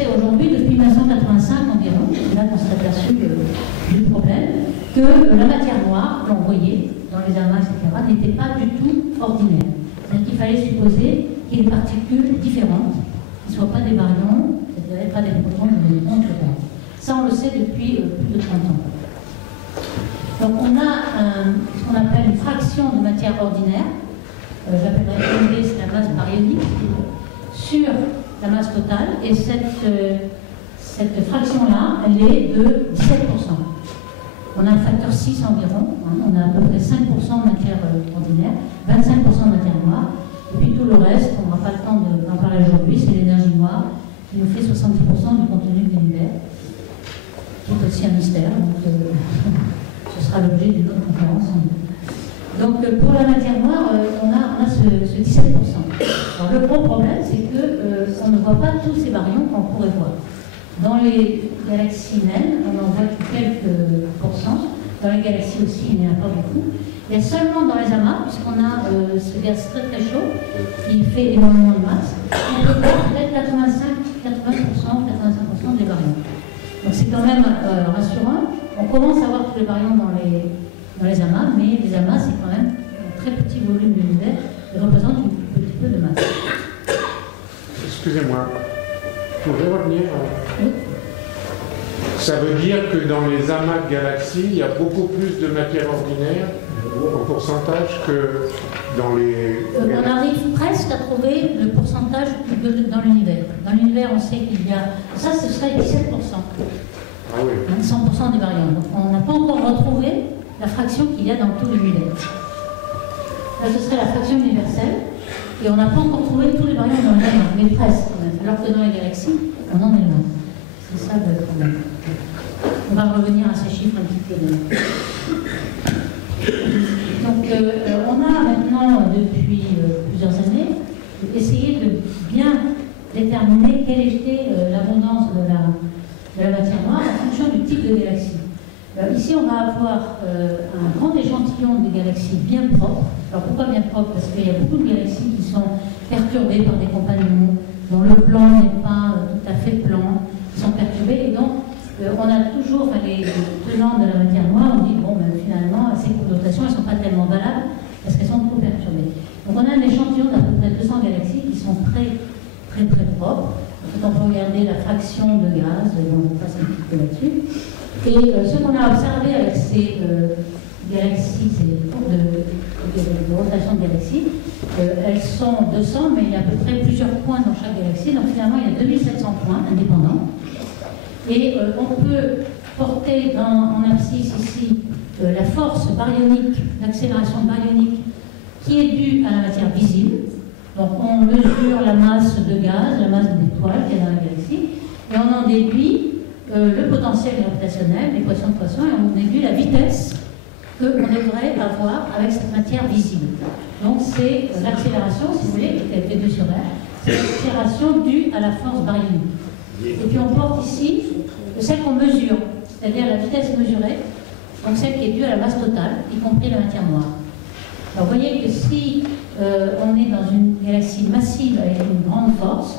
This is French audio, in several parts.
sait aujourd'hui depuis 1985 environ, c'est là qu'on s'est aperçu du problème, que la matière noire, l'on voyait dans les amas, etc., n'était pas du tout ordinaire. C'est-à-dire qu'il fallait supposer qu'il y ait des particules différentes, qui ne soient pas des baryons, c'est-à-dire pas des protons, des neutrons, etc. Ça, on le sait depuis plus de 30 ans. Donc on a ce qu'on appelle une fraction de matière ordinaire, j'appellerais MD, c'est la masse baryonique, sur la masse totale, et cette fraction-là, elle est de 17%. On a un facteur 6 environ, hein, on a à peu près 5% de matière ordinaire, 25% de matière noire, et puis tout le reste, on n'aura pas le temps d'en parler aujourd'hui, c'est l'énergie noire, qui nous fait 70% du contenu de l'univers, qui est aussi un mystère, donc ce sera l'objet d'une autre conférence. Donc pour la matière noire, on a ce 17%. Alors le gros problème, c'est qu'on ne voit pas tous ces baryons qu'on pourrait voir. Dans les galaxies naines, on en voit que quelques pourcents. Dans les galaxies aussi, il n'y en a pas beaucoup. Il y a seulement dans les amas, puisqu'on a ce gaz très très chaud, qui fait énormément de masse, on peut voir peut-être 80% des baryons. Donc c'est quand même rassurant. On commence à voir tous les baryons dans les amas, mais les amas, c'est quand même un très petit volume de l'univers qui représente un petit peu de masse. Excusez-moi, vous pouvez revenir? Oui. Ça veut dire que dans les amas de galaxies, il y a beaucoup plus de matière ordinaire en pourcentage que dans les... On arrive presque à trouver le pourcentage dans l'univers. Dans l'univers, on sait qu'il y a... Ça, ce serait 17%. Ah oui. 100% des baryons. Donc, on n'a pas encore retrouvé la fraction qu'il y a dans tout l'univers. Là, ce serait la fraction universelle. Et on n'a pas encore trouvé tous les baryons dans le amas, mais presque. Alors que dans les galaxies, on en est loin. C'est ça le problème. On va revenir à ces chiffres un petit peu demain. Donc, on a maintenant, depuis plusieurs années, essayé de bien déterminer quelle était l'abondance de la matière noire en fonction du type de galaxie. Alors, ici, on va avoir un grand échantillon de galaxies bien propres. Alors, pourquoi bien propres? Parce qu'il y a beaucoup de galaxies qui sont perturbées par des compagnons dont le plan n'est pas tout à fait plan, qui sont perturbés, et donc on a toujours, enfin, les tenants de la matière noire, on dit, bon, ben, finalement, ces courbes de rotation, elles ne sont pas tellement valables parce qu'elles sont trop perturbées. Donc on a un échantillon d'à peu près 200 galaxies qui sont très, très, très propres. Donc on peut regarder la fraction de gaz, et on passe un petit peu là-dessus. Et ce qu'on a observé avec ces galaxies, ces courbes de rotation de galaxies, elles sont 200, mais il y a à peu près plusieurs points dans chaque galaxie. Donc finalement, il y a 2700 points indépendants. Et on peut porter en abscisse ici la force baryonique, l'accélération baryonique qui est due à la matière visible. Donc on mesure la masse de gaz, la masse d'étoiles qu'il y a dans la galaxie, et on en déduit le potentiel gravitationnel, l'équation de Poisson, et on déduit la vitesse qu'on devrait avoir avec cette matière visible. Donc c'est l'accélération, si vous voulez, qui est V2 sur R, c'est l'accélération due à la force baryonique. Et puis on porte ici celle qu'on mesure, c'est-à-dire la vitesse mesurée, donc celle qui est due à la masse totale, y compris la matière noire. Alors vous voyez que si on est dans une galaxie massive avec une grande force,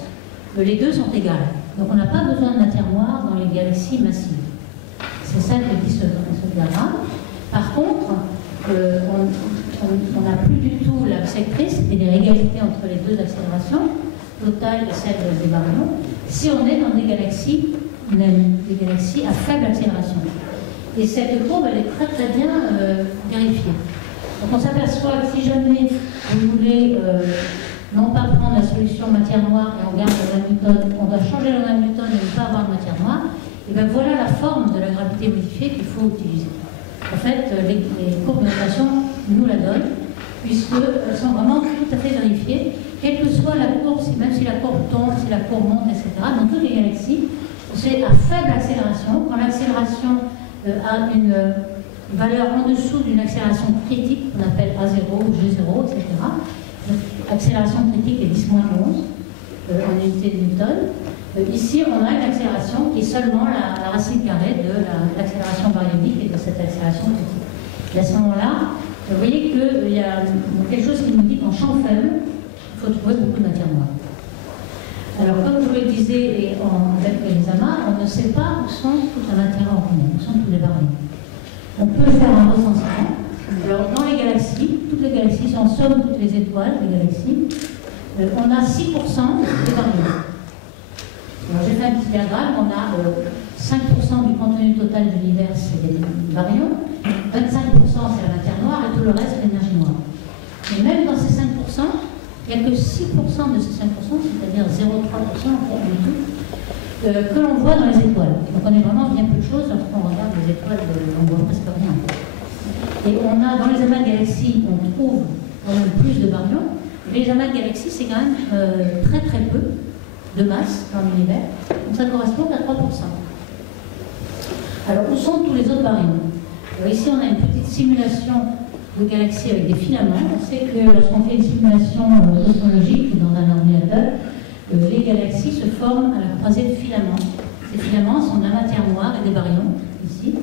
les deux sont égales. Donc on n'a pas besoin de matière noire dans les galaxies massives. C'est ça que dit ce diagramme. Par contre, on n'a plus du tout la sectrice, c'est-à-dire l'égalité entre les deux accélérations, totale et celle des baryons, si on est dans des galaxies naines, des galaxies à faible accélération. Et cette courbe, elle est très très bien vérifiée. Donc on s'aperçoit que si jamais vous voulez non pas prendre la solution matière noire et on garde le Newton, on doit changer le Newton et ne pas avoir de matière noire, et bien voilà la forme de la gravité modifiée qu'il faut utiliser. En fait, les courbes de rotation nous la donnent, puisqu'elles sont vraiment tout à fait vérifiées, quelle que soit la courbe, même si la courbe tombe, si la courbe monte, etc., dans toutes les galaxies, c'est à faible accélération. Quand l'accélération a une valeur en dessous d'une accélération critique, qu'on appelle A0 ou G0, etc., accélération critique est 10-11 en unité de Newton. Ici, on a une accélération qui est seulement la racine carrée de l'accélération baryonique et de cette accélération critique. Et à ce moment-là, vous voyez qu'il y a quelque chose qui nous dit qu'en champ faible, il faut trouver beaucoup de matière noire. Alors, comme je vous le disais, et avec on ne sait pas où sont toute la matière ordinaire, où sont tous les baryons. On peut faire un recensement. Alors, dans les galaxies, toutes les galaxies, si on somme toutes les étoiles des galaxies, on a 6% des baryons. Alors, j'ai fait un petit diagramme, on a 5% du contenu total de l'univers, c'est des baryons, 25% c'est la matière noire et tout le reste, l'énergie noire. Et même dans ces 5%, il n'y a que 6% de ces 5%, c'est-à-dire 0,3% en fait du tout, que l'on voit dans les étoiles. Donc on est vraiment bien peu de choses lorsqu'on regarde les étoiles, on ne voit presque rien. Et on a dans les amas de galaxies, on trouve quand même plus de baryons. Les amas de galaxies, c'est quand même très très peu de masse dans l'univers. Donc ça correspond à 3%. Alors où sont tous les autres baryons? Alors, ici on a une petite simulation de galaxies avec des filaments. On sait que lorsqu'on fait une simulation cosmologique dans un ordinateur, les galaxies se forment à la croisée de filaments. Ces filaments sont de la matière noire et des baryons, ici.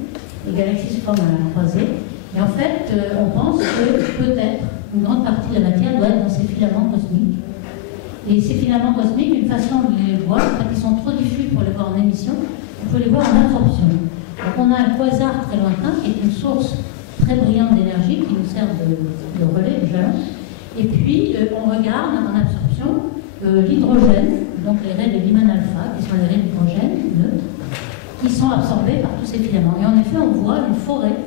Les galaxies se forment à la croisée. Et en fait, on pense que peut-être une grande partie de la matière doit être dans ces filaments cosmiques. Et ces filaments cosmiques, une façon de les voir, en fait, ils sont trop diffus pour les voir en émission, il faut les voir en absorption. Donc on a un quasar très lointain qui est une source très brillante d'énergie qui nous sert de relais, de jalon. Et puis on regarde en absorption l'hydrogène, donc les raies de Lyman alpha, qui sont les raies d'hydrogène neutres, qui sont absorbées par tous ces filaments. Et en effet, on voit une forêt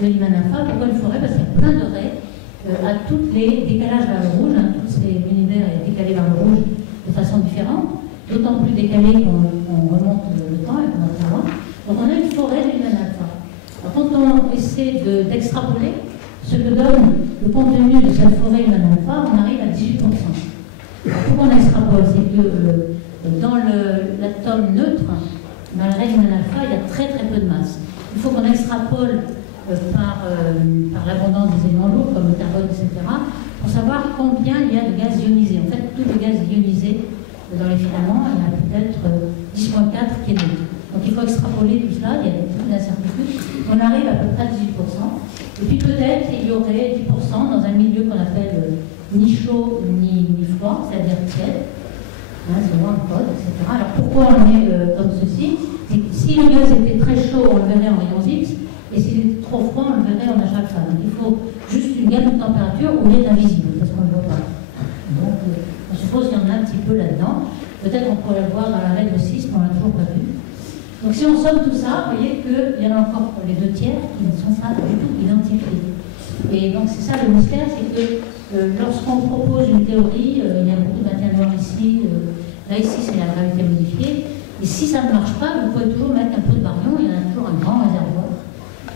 de Lyman alpha. Pourquoi une forêt? Parce qu'il y a plein de raies à tous les décalages vers le rouge. L'univers est décalé vers le rouge de façon différente, d'autant plus décalé qu'on remonte le temps et qu'on va très loin. Donc on a une forêt de Lyman alpha. Alors, quand on essaie d'extrapoler ce que donne le contenu de cette forêt Lyman alpha, on arrive à 18%. Pourquoi on extrapole? C'est que dans l'atome neutre, dans la raie Lyman alpha, il y a très très peu de masse. Il faut qu'on extrapole par l'abondance des éléments lourds, comme le carbone, etc., pour savoir combien il y a de gaz ionisé. En fait, tout le gaz ionisé dans les filaments, il y a peut-être 10,4 qui est neutre. Donc il faut extrapoler tout cela, il y a beaucoup d'incertitudes. On arrive à peu près à 18%. Et puis peut-être il y aurait 10% dans un milieu qu'on appelle ni chaud ni froid, c'est-à-dire tiède. C'est loin le code, etc. Alors pourquoi on est comme ceci? Si le gaz était très chaud, on le verrait en rayons X, et s'il était trop froid, on le verrait en H alpha. Donc il faut juste une gamme de température où il est invisible, parce qu'on ne le voit pas. Donc on suppose qu'il y en a un petit peu là-dedans. Peut-être qu'on pourrait le voir dans la règle 6, mais on ne l'a toujours pas vu. Donc si on somme tout ça, vous voyez qu'il y en a encore les 2 tiers qui ne sont pas du tout identifiés. Et donc c'est ça le mystère, c'est que lorsqu'on propose une théorie, il y a beaucoup de matière noire ici, là ici c'est la gravité modifiée, et si ça ne marche pas, vous pouvez toujours mettre un peu de baryons, il y en a toujours un grand réservoir,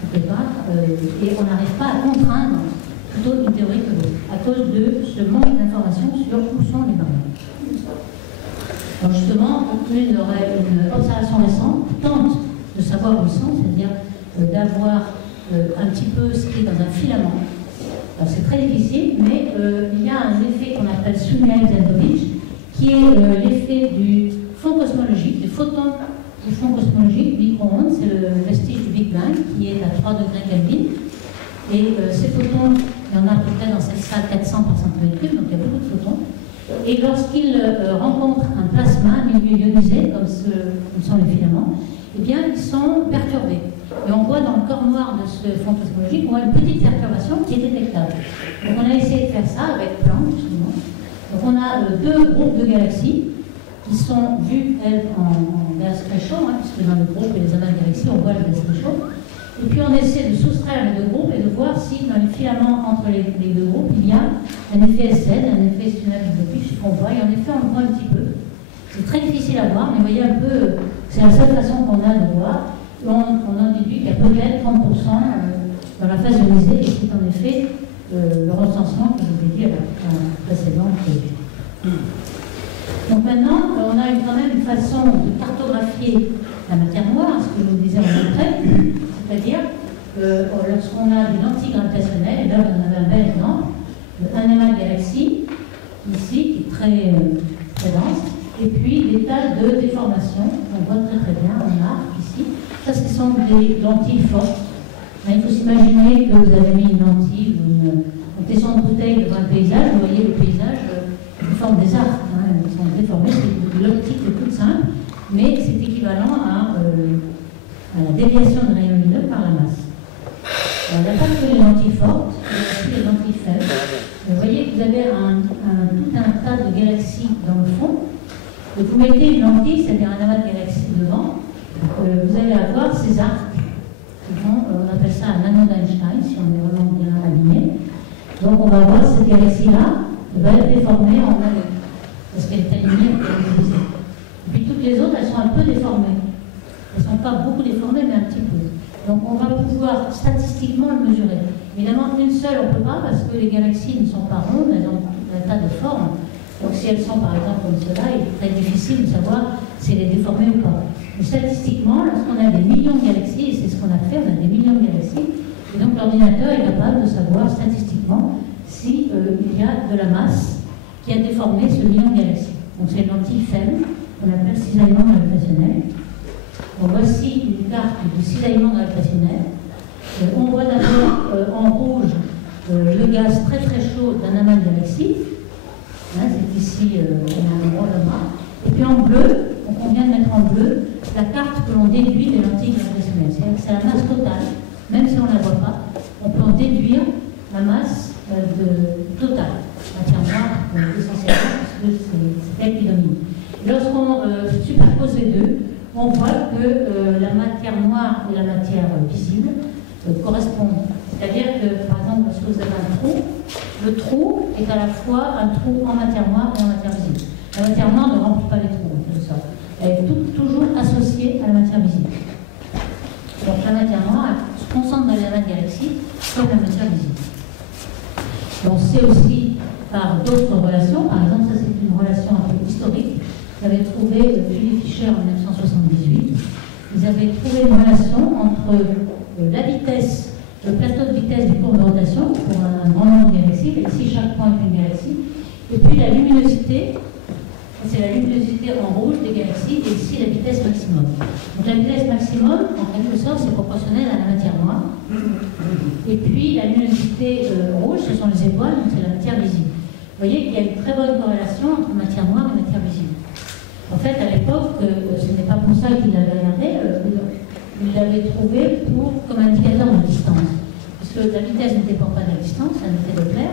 quelque part, et on n'arrive pas à contraindre plutôt une théorie que l'autre, à cause de ce manque d'informations sur où sont les baryons. Donc justement, il y aurait une observation récente qui tente de savoir où ils sont, c'est-à-dire d'avoir un petit peu ce qui est dans un filament. Alors c'est très difficile, mais il y a un effet qu'on appelle Sunyaev-Zel'dovich, qui est l'effet du fond cosmologique, du photon du fond cosmologique, du micro-ondes, c'est le vestige du Big Bang, qui est à 3 degrés Kelvin. Et ces photons, il y en a peut-être dans cette salle 400 par centimètre cube, donc il y a beaucoup de photons. Et lorsqu'ils rencontrent un plasma, un milieu ionisé, comme sont les filaments, eh bien, ils sont perturbés. Et on voit dans le corps noir de ce fond cosmologique, on voit une petite perturbation qui est détectable. Donc on a essayé de faire ça avec Planck, justement. Donc on a 2 groupes de galaxies qui sont vues, elles, en gaz très chaud, puisque dans le groupe et les amas de galaxies, on voit le gaz très chaud. Et puis on essaie de soustraire les 2 groupes et de voir si dans les filaments entre les 2 groupes, il y a un effet SN, un effet Sunyaev-Zel'dovich qu'on voit. Et en effet, on le voit un petit peu. C'est très difficile à voir, mais vous voyez un peu, c'est la seule façon qu'on a de voir. On en déduit qu'il y a peut-être 30% dans la phase ionisée, et c'est en effet le recensement que je vous ai dit à la précédente. Donc maintenant, on a quand même une façon de cartographier la matière noire, ce que je vous disais en entrée, c'est-à-dire lorsqu'on a des lentilles gravitationnelles, et là vous en avez un bel exemple, un amas de galaxies, ici, qui est très, très dense, et puis des tas de déformations, on voit très très bien en arc ici. Ça, ce sont des lentilles fortes. Il faut s'imaginer que vous avez mis une lentille ou une tesson de bouteille devant un paysage, vous voyez le paysage qui forme des arcs, ils sont déformés, c'est l'optique le plus simple, mais c'est équivalent à à la déviation de rayons lumineux par la masse. Alors, il n'y a pas que les lentilles fortes, il y a aussi les lentilles faibles. Vous voyez que vous avez tout un tas de galaxies dans le fond. Et vous mettez une lentille, c'est-à-dire un amas de galaxies devant, vous allez avoir ces arcs. On appelle ça un anneau d'Einstein, si on est vraiment bien aligné. Donc on va voir cette galaxie-là, elle va être déformée en anneau, parce qu'elle est alignée. Et puis toutes les autres, elles sont un peu déformées. Elles ne sont pas beaucoup déformées, mais un petit peu. Donc on va pouvoir statistiquement le mesurer. Évidemment, une seule, on ne peut pas, parce que les galaxies ne sont pas rondes, elles ont un tas de formes. Donc si elles sont par exemple comme cela, il est très difficile de savoir si elle est déformée ou pas. Mais statistiquement, lorsqu'on a des millions de galaxies, et c'est ce qu'on a fait, on a des millions de galaxies, et donc l'ordinateur est capable de savoir statistiquement s'il y a de la masse qui a déformé ce million de galaxies. Donc c'est une lentille faible, qu'on appelle cisaillement gravitationnel. Donc voici une carte du cisaillement gravitationnel. On voit d'abord en rouge le gaz très très chaud d'un amas de galaxies. C'est ici un gros amas. Et puis en bleu, donc on vient de mettre en bleu la carte que l'on déduit des lentilles gravitationnelles. C'est-à-dire que c'est la masse totale, même si on ne la voit pas, on peut en déduire la masse totale, matière noire essentiellement, parce que c'est elle qui domine. Lorsqu'on superpose les deux, on voit que la matière noire et la matière visible correspondent. C'est-à-dire que, par exemple, lorsque vous avez un trou, le trou est à la fois un trou en matière noire et en matière visible. La matière noire ne remplit pas les trous, en quelque sorte. Elle est toujours associée à la matière visible. Donc la matière noire se concentre dans les amas de galaxies comme la matière visible. On sait aussi par d'autres relations, par exemple, ça c'est une relation un peu historique, qu'avait trouvé Philippe Fischer en 1978. Ils avaient trouvé une relation entre la vitesse, le plateau de vitesse des courbes de rotation pour un grand nombre de galaxies, ici chaque point est une galaxie, et puis la luminosité, c'est la luminosité en rouge des galaxies, et ici la vitesse maximum. Donc la vitesse maximum, en quelque sorte, c'est proportionnel à la matière noire. Et puis la luminosité rouge, ce sont les étoiles, donc c'est la matière visible. Vous voyez qu'il y a une très bonne corrélation entre matière noire et matière visible. En fait, à l'époque, ce n'est pas pour ça qu'il l'avait regardé, il l'avait trouvé comme indicateur de distance. Puisque la vitesse ne dépend pas de la distance, c'est un effet Doppler.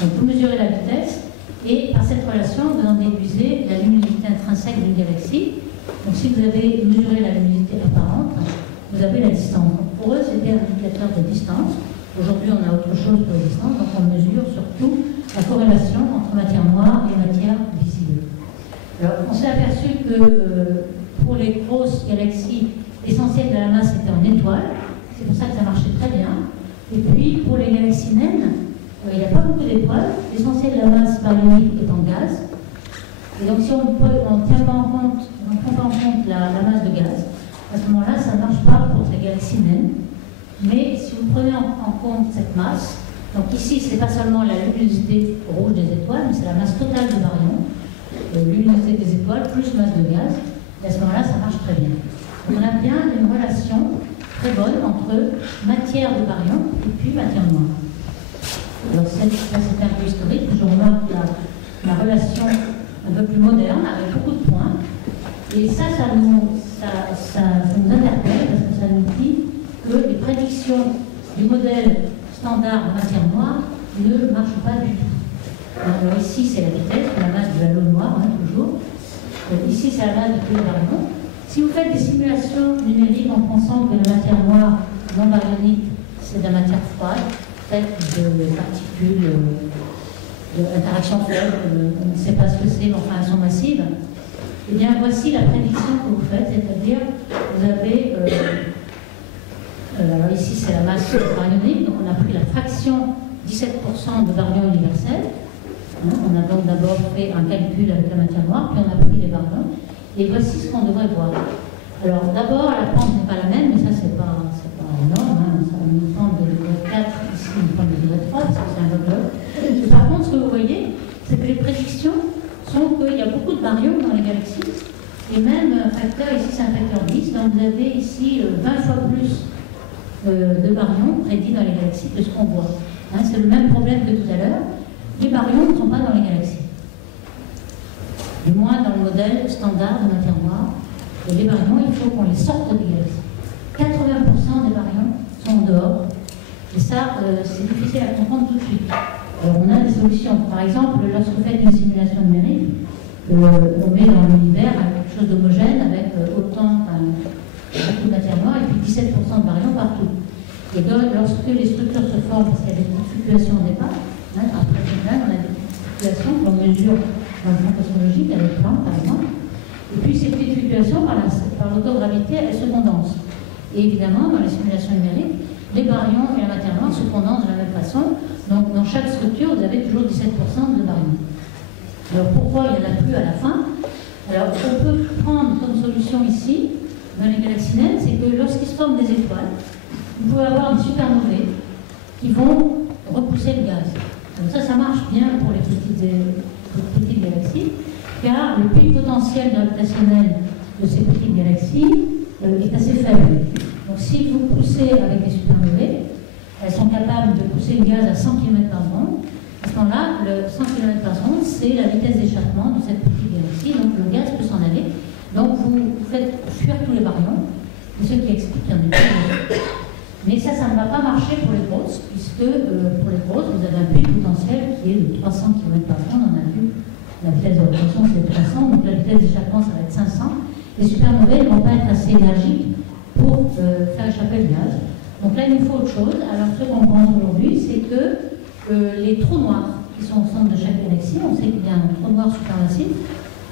Donc vous mesurez la vitesse, et par cette relation, vous en déduisez la luminosité intrinsèque d'une galaxie. Donc si vous avez mesuré la luminosité apparente, vous avez la distance. Donc, pour eux, c'était un indicateur de distance. Aujourd'hui, on a autre chose pour la distance, donc on mesure surtout la corrélation entre matière noire et matière visible. Alors, on s'est aperçu que pour les grosses galaxies, l'essentiel de la masse était en étoiles. C'est pour ça que ça marchait très bien. Et puis, pour les galaxies naines, il n'y a pas beaucoup d'étoiles. L'essentiel de la masse baryonique est en gaz. Et donc, si on ne tient pas en compte, la masse de gaz, à ce moment-là, ça ne marche pas pour les galaxies naines. Mais si vous prenez en compte cette masse, donc ici, ce n'est pas seulement la luminosité rouge des étoiles, mais c'est la masse totale de baryons, luminosité des étoiles plus masse de gaz, et à ce moment-là, ça marche très bien. Donc on a bien une relation très bonne entre matière de baryons et puis matière noire. Alors ça, c'est un peu historique, je remarque la relation un peu plus moderne, avec beaucoup de points, et ça nous interpelle, parce que ça nous dit que les prédictions du modèle standard de matière noire ne marchent pas du tout. Alors ici, c'est la vitesse, la masse de l'halo noir, toujours. Ici, c'est la masse de tous les baryons. Si vous faites des simulations numériques en pensant que la matière noire non baryonique, c'est de la matière froide, faite de particules d'interaction faible, on ne sait pas ce que c'est, mais enfin elles sont massives, eh bien voici la prédiction que vous faites, c'est-à-dire vous avez, alors ici c'est la masse baryonique, donc on a pris la fraction 17% de baryons universels. On a donc d'abord fait un calcul avec la matière noire, puis on a pris les baryons, et voici ce qu'on devrait voir. Alors d'abord, la pente n'est pas la même, mais ça c'est pas énorme, ça une pente de degré 4, ici une pente de degré 3, parce que c'est un Doppler. Par contre, ce que vous voyez, c'est que les prédictions sont qu'il y a beaucoup de baryons dans les galaxies, et même un facteur, ici c'est un facteur 10, donc vous avez ici 20 fois plus de baryons prédits dans les galaxies que ce qu'on voit. C'est le même problème que tout à l'heure. Les baryons ne sont pas dans les galaxies. Du moins dans le modèle standard de matière noire. Et les baryons, il faut qu'on les sorte des galaxies. 80% des baryons sont en dehors. Et ça, c'est difficile à comprendre tout de suite. On a des solutions. Par exemple, lorsque vous faites une simulation numérique, on met dans l'univers quelque chose d'homogène avec autant beaucoup de matière noire et puis 17% de baryons partout. Et lorsque les structures se forment, parce qu'il y a des petites fluctuations au départ, après on a des fluctuations qu'on mesure dans le champ cosmologique avec Planck par exemple. Et puis ces petites fluctuations, par l'autogravité, elles se condensent. Et évidemment, dans les simulations numériques, les baryons et la matière noire se condensent de la même façon. Donc dans chaque structure, vous avez toujours 17% de baryons. Alors pourquoi il n'y en a plus à la fin? Alors on peut prendre comme solution ici, dans les galaxies naines, c'est que lorsqu'il se forment des étoiles, vous pouvez avoir des supernovae qui vont repousser le gaz. Donc ça marche bien pour les petites galaxies, car le puits potentiel gravitationnel de ces petites galaxies est assez faible. Donc si vous poussez avec des supernovae, elles sont capables de pousser le gaz à 100 km par seconde. À ce moment-là, le 100 km par seconde, c'est la vitesse d'échappement de cette petite galaxie, donc le gaz peut s'en aller. Donc vous faites fuir tous les baryons, et ce qui explique qu'il y en ait plus. Mais ça ne va pas marcher pour les grosses, puisque pour les grosses, vous avez un puits potentiel qui est de 300 km par seconde. On a vu la vitesse de rotation, c'est 300, donc la vitesse d'échappement, ça va être 500. Les supernovae ne vont pas être assez énergiques pour faire échapper le gaz. Donc là, il nous faut autre chose. Alors, ce qu'on pense aujourd'hui, c'est que les trous noirs qui sont au centre de chaque galaxie, on sait qu'il y a un trou noir supermassif.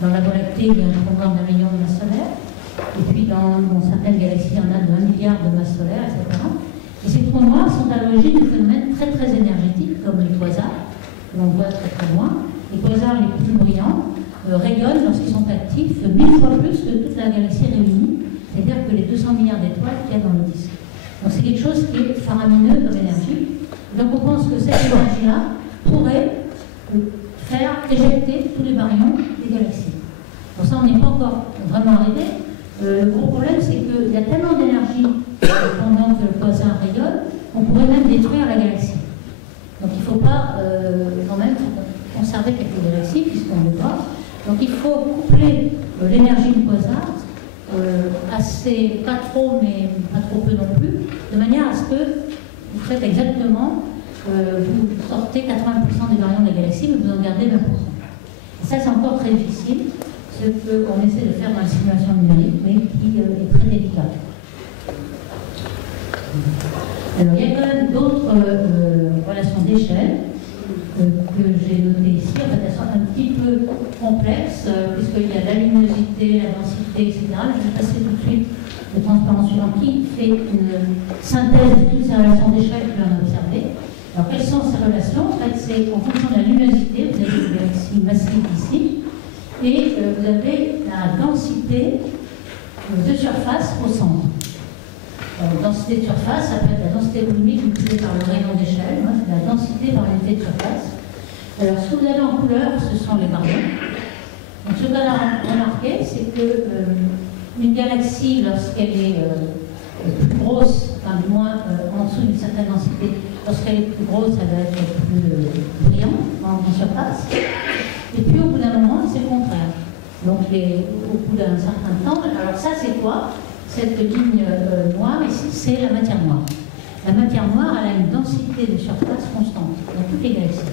Dans la Voie lactée, il y a un trou noir d'1 million de masses solaires. Et puis, dans certaines galaxies, il y en a de 1 milliard de masses solaires, etc. Et ces trous noirs sont à l'origine de phénomènes très, très énergétiques, comme les quasars, que l'on voit très, très loin. Les quasars les plus brillants rayonnent, lorsqu'ils sont actifs, 1000 fois plus que toute la galaxie réunie, c'est-à-dire que les 200 milliards d'étoiles qu'il y a dans le disque. Donc c'est quelque chose qui est faramineux comme énergie. Donc on pense que cette énergie-là pourrait faire éjecter tous les baryons des galaxies. Pour ça, on n'est pas encore vraiment arrivé. Le gros problème, c'est qu'il y a tellement d'énergie pendant que le quasar rayonne qu'on pourrait même détruire la galaxie. Donc il ne faut pas quand même conserver quelques galaxies, puisqu'on le voit. Donc il faut coupler l'énergie du quasar, assez, pas trop, mais pas trop peu non plus, de manière à ce que vous faites exactement, vous sortez 80% des baryons de la galaxie, mais vous en gardez 20%. Et ça, c'est encore très difficile, ce qu'on essaie de faire dans la simulation numérique, mais qui est très délicat. Alors, il y a quand même d'autres relations d'échelle que j'ai notées ici. En fait, elles sont un petit peu complexes, puisqu'il y a la luminosité, la densité, etc. Je vais passer tout de suite au transparent suivant qui fait une synthèse de toutes ces relations d'échelle que l'on a observées. Alors, quelles sont ces relations? En fait, c'est en fonction de la luminosité, vous avez une galaxie massive ici, et vous avez la densité de surface au centre. Densité de surface, ça peut être la densité volumique multipliée par le rayon d'échelle, c'est la densité par l'unité de surface. Alors, ce que vous avez en couleur, ce sont les baryons. Donc, ce qu'on a remarqué, c'est que une galaxie, lorsqu'elle est plus grosse, enfin du moins en dessous d'une certaine densité, lorsqu'elle est plus grosse, elle va être plus brillante en surface. Et puis, au bout d'un moment, c'est le contraire. Donc, au bout d'un certain temps, alors ça, c'est quoi? Cette ligne noire ici, c'est la matière noire. La matière noire, elle a une densité de surface constante dans toutes les galaxies.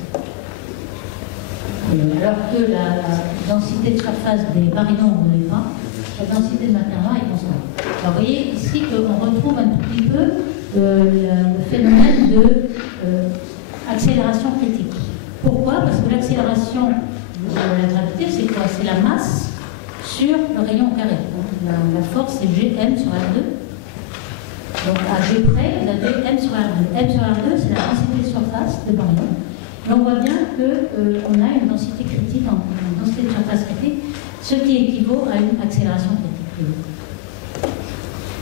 Alors que la densité de surface des baryons, on ne l'est pas, la densité de matière noire est constante. Alors vous voyez ici qu'on retrouve un tout petit peu le phénomène d'accélération critique. Pourquoi? Parce que l'accélération de la gravité, c'est quoi? C'est la masse sur le rayon carré. La force, c'est Gm sur R2. Donc à G près, vous avez M sur R2. M sur R2, c'est la densité de surface de baryons. Et on voit bien qu'on a une densité critique, une densité de surface critique, ce qui équivaut à une accélération critique.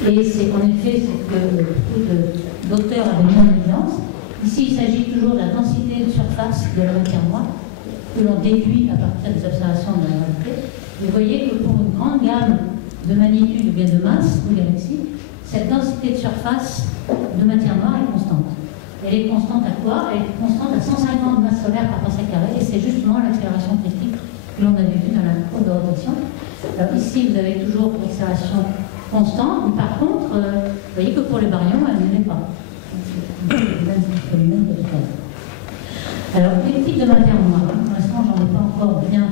Et c'est en effet ce que beaucoup d'auteurs avaient mis en évidence. Ici, il s'agit toujours de la densité de surface de la matière noire, que l'on déduit à partir des observations de la gravité. Et vous voyez que pour une grande gamme de magnitude ou bien de masse de galaxies, cette densité de surface de matière noire est constante. Elle est constante à quoi? Elle est constante à 150 masses solaires par parsec carré, et c'est justement l'accélération critique que l'on avait vue dans la courbe de rotation. Alors ici, vous avez toujours l'accélération constante, mais par contre, Vous voyez que pour les baryons, elle ne l'est pas. Alors, les types de matière noire, pour l'instant, j'en ai pas encore bien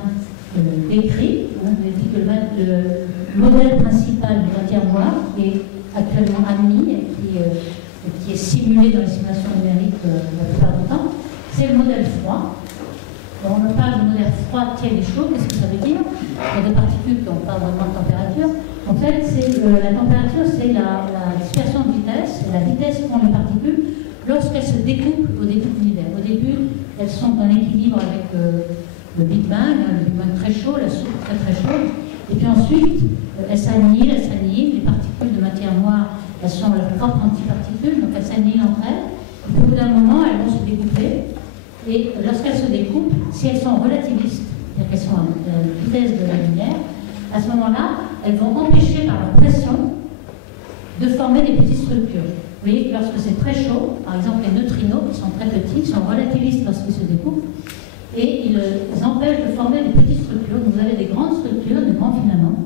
décrit. Je dis que le modèle principal de matière noire, qui est actuellement admis et qui est simulé dans les simulations numériques la plupart du temps, c'est le modèle froid. Quand on parle de modèle froid, tiède et chaud, qu'est-ce que ça veut dire? Il y a des particules qui n'ont pas vraiment de température. En fait, la température, c'est la dispersion de vitesse, c'est la vitesse qu'ont les particules lorsqu'elles se découpent au début de l'univers. Au début, elles sont en équilibre avec le Big Bang très chaud, la soupe très très chaude. Et puis ensuite, elles s'annihilent. Les particules de matière noire, elles sont leurs propres antiparticules, donc elles s'annihilent entre elles. Et puis au bout d'un moment, elles vont se découper. Et lorsqu'elles se découpent, si elles sont relativistes, c'est-à-dire qu'elles sont à la vitesse de la lumière, à ce moment-là, elles vont empêcher par leur pression de former des petites structures. Vous voyez que lorsque c'est très chaud, par exemple les neutrinos qui sont très petits, sont relativistes lorsqu'ils se découpent, et ils empêchent de former des petites structures. Donc vous avez des grandes structures, de grands filaments.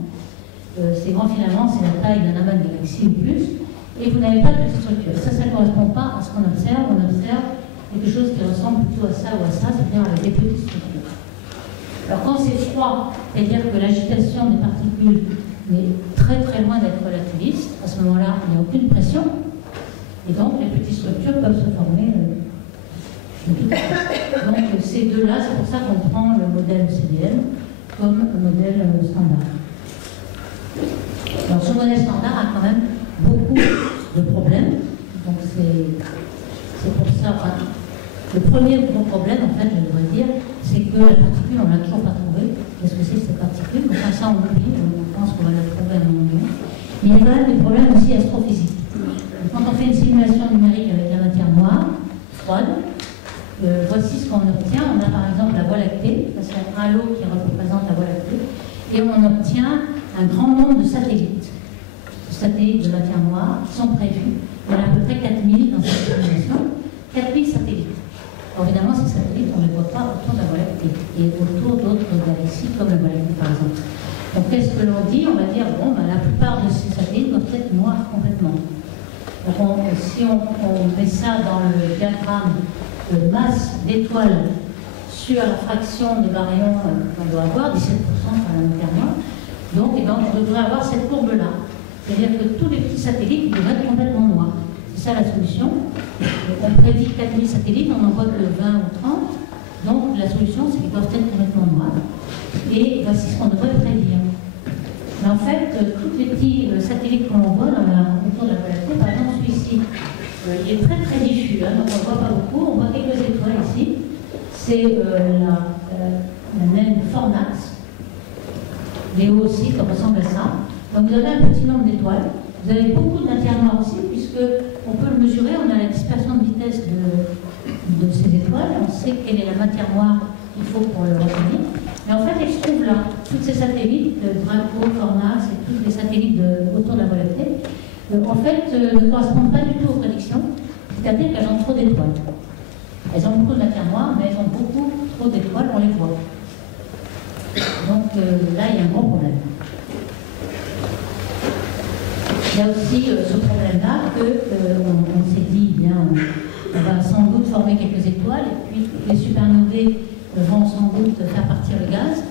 Ces grands filaments, c'est la taille d'un amas de galaxie ou plus, et vous n'avez pas de petites structures. Ça ne correspond pas à ce qu'on observe. On observe quelque chose qui ressemble plutôt à ça ou à ça, c'est-à-dire avec des petites structures. Alors quand c'est froid, c'est-à-dire que l'agitation des particules est très très loin d'être relativiste, à ce moment-là, il n'y a aucune pression, et donc les petites structures peuvent se former. Donc ces deux-là, c'est pour ça qu'on prend le modèle CDM comme un modèle standard. Alors ce modèle standard a quand même beaucoup de problèmes, donc c'est pour ça. Enfin, le premier gros problème, en fait, je devrais dire, c'est que la particule, on ne l'a toujours pas trouvée. Qu'est-ce que c'est que cette particule? Enfin, ça, on oublie, on pense qu'on va la trouver à un moment donné. Mais il y a quand même des problèmes aussi astrophysiques. Quand on fait une simulation numérique avec la matière noire, froide, voici ce qu'on obtient. On a par exemple la Voie lactée, c'est un halo qui représente la Voie lactée, et on obtient un grand nombre de satellites de matière noire qui sont prévus. Il y en a à peu près 4000 dans cette simulation, 4000 satellites. Alors évidemment, ces satellites, on ne les voit pas autour de la Voie lactée et autour d'autres galaxies comme la Voie lactée par exemple. Donc qu'est-ce que l'on dit? On va dire, bon, ben, la plupart de ces satellites doivent être noirs complètement. Donc si on met ça dans le diagramme de masse d'étoiles sur la fraction de baryons qu'on doit avoir, 17% par la matière noire, donc on devrait avoir cette courbe-là. C'est-à-dire que tous les petits satellites devraient être complètement noirs. C'est ça la solution. On prédit 4000 satellites, on n'en voit que 20 ou 30. Donc la solution, c'est qu'ils doivent être complètement noirs. Et voici ce qu'on devrait prédire. Mais en fait, tous les petits satellites qu'on voit autour de la Voie lactée, par exemple celui-ci, il est très très diffus, hein, donc on ne voit pas beaucoup. On voit quelques étoiles ici. C'est la naine Fornax. Léo aussi, ça ressemble à ça. Donc vous avez un petit nombre d'étoiles. Vous avez beaucoup de matière noire aussi, puisqu'on peut le mesurer, on a la dispersion de vitesse de ces étoiles, on sait quelle est la matière noire qu'il faut pour le retenir. Mais en fait, ils se trouvent là. Tous ces satellites, Draco, Fornax et tous les satellites autour de la Voie lactée, en fait, ne correspondent pas du tout aux prédictions, c'est-à-dire qu'elles ont trop d'étoiles. Elles ont beaucoup de matière noire, mais elles ont beaucoup trop d'étoiles, on les voit. Donc là, il y a un gros problème. Il y a aussi ce problème-là qu'on s'est dit, bien, on va sans doute former quelques étoiles, et puis les supernovae vont sans doute faire partir le gaz.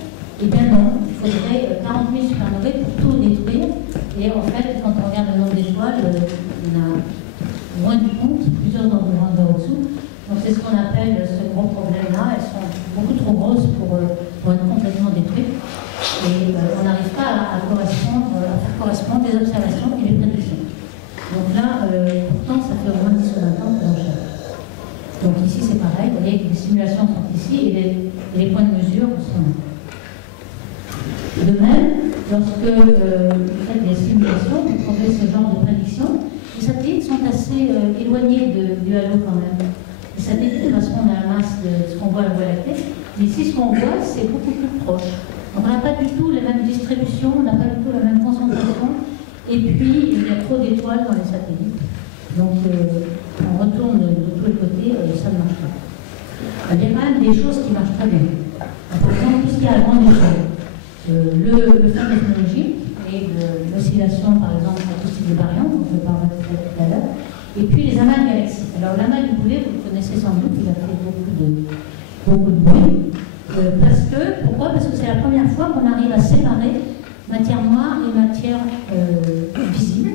Eh bien non, il faudrait 40 000 supernovae pour tout détruire. Et en fait, quand on regarde le nombre d'étoiles, on a moins du compte, plusieurs ordres de grandeur au-dessous. Donc c'est ce qu'on appelle ce gros problème-là. Elles sont beaucoup trop grosses pour être complètement détruites. Et on n'arrive pas à faire correspondre les observations et les prédictions. Donc là, pourtant, ça fait au moins 10 ou 20 ans que l'on cherche. Donc ici, c'est pareil. Vous voyez que les simulations sont ici et les points de mesure sont là. De même, lorsque vous faites des simulations, vous trouvez ce genre de prédictions, les satellites sont assez éloignés du halo quand même. Les satellites correspondent à la masse de ce qu'on voit à la Voie lactée, mais ici, ce qu'on voit, c'est beaucoup plus proche. Donc on n'a pas du tout les mêmes distributions, on n'a pas du tout la même concentration, et puis il y a trop d'étoiles dans les satellites. Donc on retourne de tous les côtés, ça ne marche pas. Il y a quand même des choses qui marchent très bien. Par exemple, tout ce qui est à grande échelle. Le fond technologique et l'oscillation, par exemple, acoustique de baryons, dont je parlerai tout à l'heure, et puis les amas de galaxies. Alors l'amas du boulet, vous le connaissez sans doute, il a fait beaucoup de bruit. Pourquoi? Parce que c'est la première fois qu'on arrive à séparer matière noire et matière visible.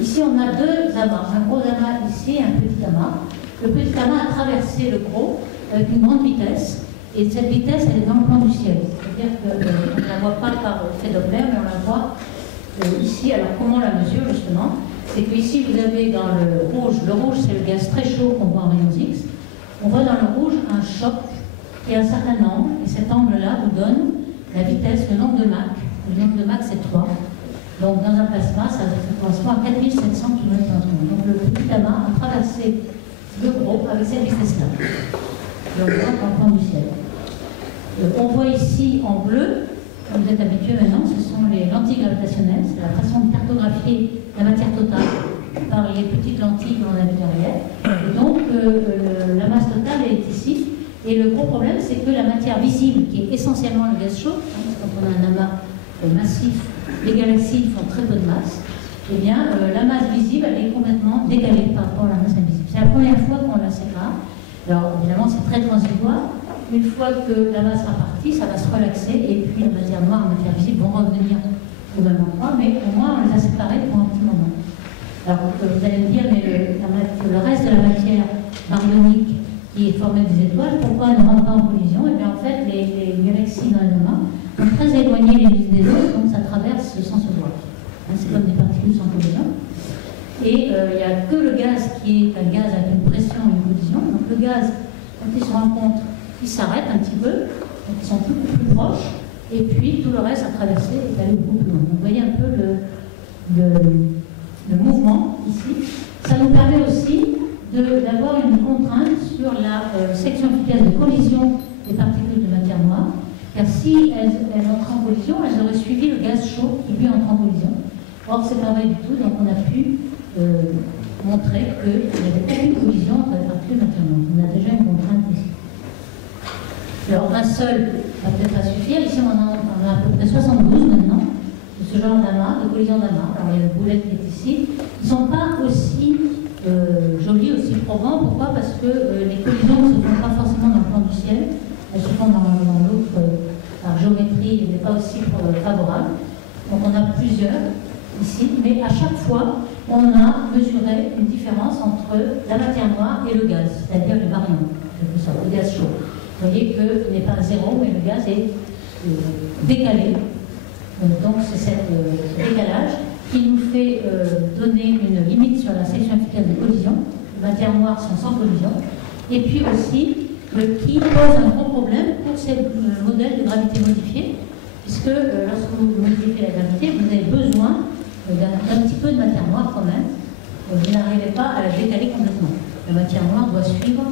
Ici, on a deux amas, un gros amas ici et un petit amas. Le petit amas a traversé le gros avec une grande vitesse, et cette vitesse, elle est dans le plan du ciel. C'est-à-dire qu'on ne la voit pas par effet Doppler, mais on la voit ici. Alors, comment on la mesure, justement? C'est qu'ici, vous avez dans le rouge c'est le gaz très chaud qu'on voit en rayons X. On voit dans le rouge un choc qui a un certain angle, et cet angle-là vous donne la vitesse, le nombre de Mach. Le nombre de Mach, c'est 3. Donc, dans un plasma, ça correspond à 4700 km/s. Donc, le petit amas a traversé le gros avec cette vitesse-là. Et on voit dans le plan du ciel. On voit ici en bleu, comme vous êtes habitués maintenant, ce sont les lentilles gravitationnelles. C'est la façon de cartographier la matière totale par les petites lentilles qu'on a vu derrière. Et donc, la masse totale est ici. Et le gros problème, c'est que la matière visible, qui est essentiellement le gaz chaud, quand on a un amas massif, les galaxies font très peu de masse, eh bien, la masse visible, elle est complètement décalée par rapport à la masse invisible. C'est la première fois qu'on la sépare. Alors, évidemment, c'est très transitoire. Une fois que la masse sera partie, ça va se relaxer, et puis la matière noire et la matière visible vont revenir au même endroit, mais au moins, on les a séparées pour un petit moment. Alors, vous allez me dire, mais le reste de la matière baryonique qui est formée des étoiles, pourquoi elles ne rentrent pas en collision? Et bien, en fait, les galaxies dans les amas sont très éloignées les unes des autres, donc ça traverse sans se voir. C'est comme des particules sans collision. Et il n'y a que le gaz qui est un gaz avec une pression et une collision. Donc le gaz, quand il se rencontre, il s'arrête un petit peu, donc ils sont beaucoup plus proches, et puis tout le reste à traverser est allé beaucoup plus loin. Donc vous voyez un peu le mouvement ici. Ça nous permet aussi d'avoir une contrainte sur la section efficace de collision des particules de matière noire, car si elles entrent en collision, elles auraient suivi le gaz chaud qui lui entre en collision. Or, c'est pas vrai du tout, donc on a pu montrer qu'il n'y avait aucune collision entre les particules de matière noire. On a déjà une contrainte ici. Alors, un seul va peut-être pas suffire. Ici, on a à peu près 72 maintenant, de ce genre d'amas, de collision d'amas. Alors, il y a le boulet qui est ici. Ils ne sont pas aussi jolis, aussi probants. Pourquoi? Parce que les collisions ne se font pas forcément dans le plan du ciel. Elles se font dans l'autre, par géométrie, n'est pas aussi favorable. Donc, on a plusieurs ici, mais à chaque fois, on a mesuré une différence entre la matière noire et le gaz, c'est-à-dire les baryons, quelque sorte, le gaz chaud. Vous voyez qu'il n'est pas à zéro, mais le gaz est décalé. Donc c'est ce décalage qui nous fait donner une limite sur la section efficace de collision. Les matières noires sont sans collision. Et puis aussi, qui pose un gros problème pour ces modèles de gravité modifiée, puisque lorsque vous modifiez la gravité, vous avez besoin d'un petit peu de matière noire quand même. Vous n'arrivez pas à la décaler complètement. La matière noire doit suivre